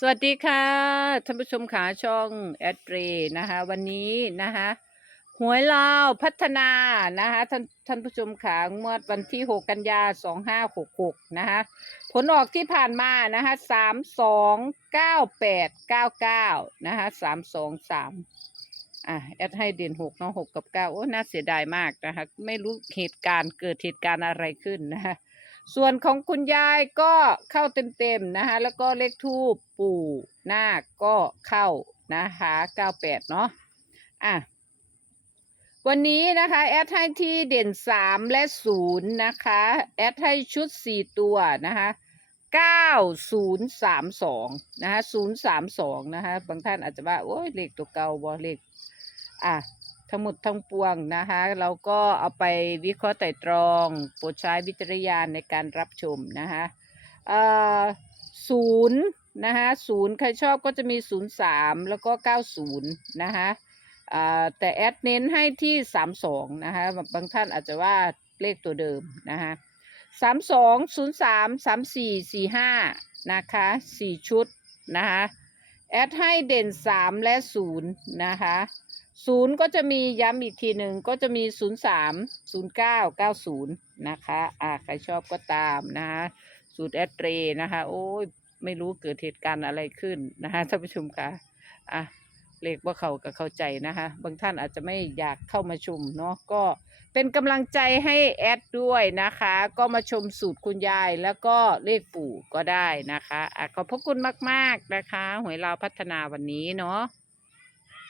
สวัสดีค่ะท่านผู้ชมขาช่องแอดเรนะคะ วันนี้นะคะหวยลาวพัฒนานะคะท่านท่านผู้ชมขางวดวันที่ 6 กันยา 2566 นะคะผลออกที่ผ่านมานะคะ32 98 99 นะคะ323อะแอดให้เด่น6เนาะ6กับ 9 โอ้ น่าเสียดายมากนะคะ ไม่รู้เหตุการณ์เกิดเหตุการณ์อะไรขึ้นนะคะ ส่วนของคุณยายก็เข้าเต็มๆนะคะ แล้วก็เลขทูปปู่นาคก็เข้านะคะ98เนาะอะวันนี้นะคะแอดให้ที่เด่น3และ0นะคะแอดให้ชุด4ตัวนะคะ9032นะคะ032นะคะบางท่านอาจจะว่าโอ้ยเลขตัวเก่าบ่เลขอะ ทั้งหมดทั้งปวงนะคะ เราก็เอาไปวิเคราะห์ไตร่ตรองโปรดใช้วิจารณญาณในการรับชมนะคะศูนย์นะคะศูนย์ใครชอบก็จะมีศูนย์สามแล้วก็เก้าศูนย์นะคะแต่แอดเน้นให้ที่สามสองนะคะ บางท่านอาจจะว่าเลขตัวเดิมนะคะสามสองศูนย์สามสามสี่สี่ห้านะคะสี่ชุดนะคะ แอดให้เด่นสามและศูนย์นะคะศูนย์ก็จะมีย้ำอีกทีหนึ่งก็จะมีศูนย์สามศูนย์เก้าเก้าศูนย์นะคะอ่าใครชอบก็ตามนะคะสูตรแอดเรนะคะ โอ้ยไม่รู้เกิดเหตุการณ์อะไรขึ้นนะคะท่านผู้ชมคะอะ เลขว่าเขาก็เข้าใจนะคะ บางท่านอาจจะไม่อยากเข้ามาชมเนาะก็เป็นกำลังใจให้แอดด้วยนะคะ ก็มาชมสูตรคุณยายแล้วก็เลขปู่ก็ได้นะคะอะขอบพระคุณมาก ๆนะคะ หวยลาพัฒนาวันนี้เนาะ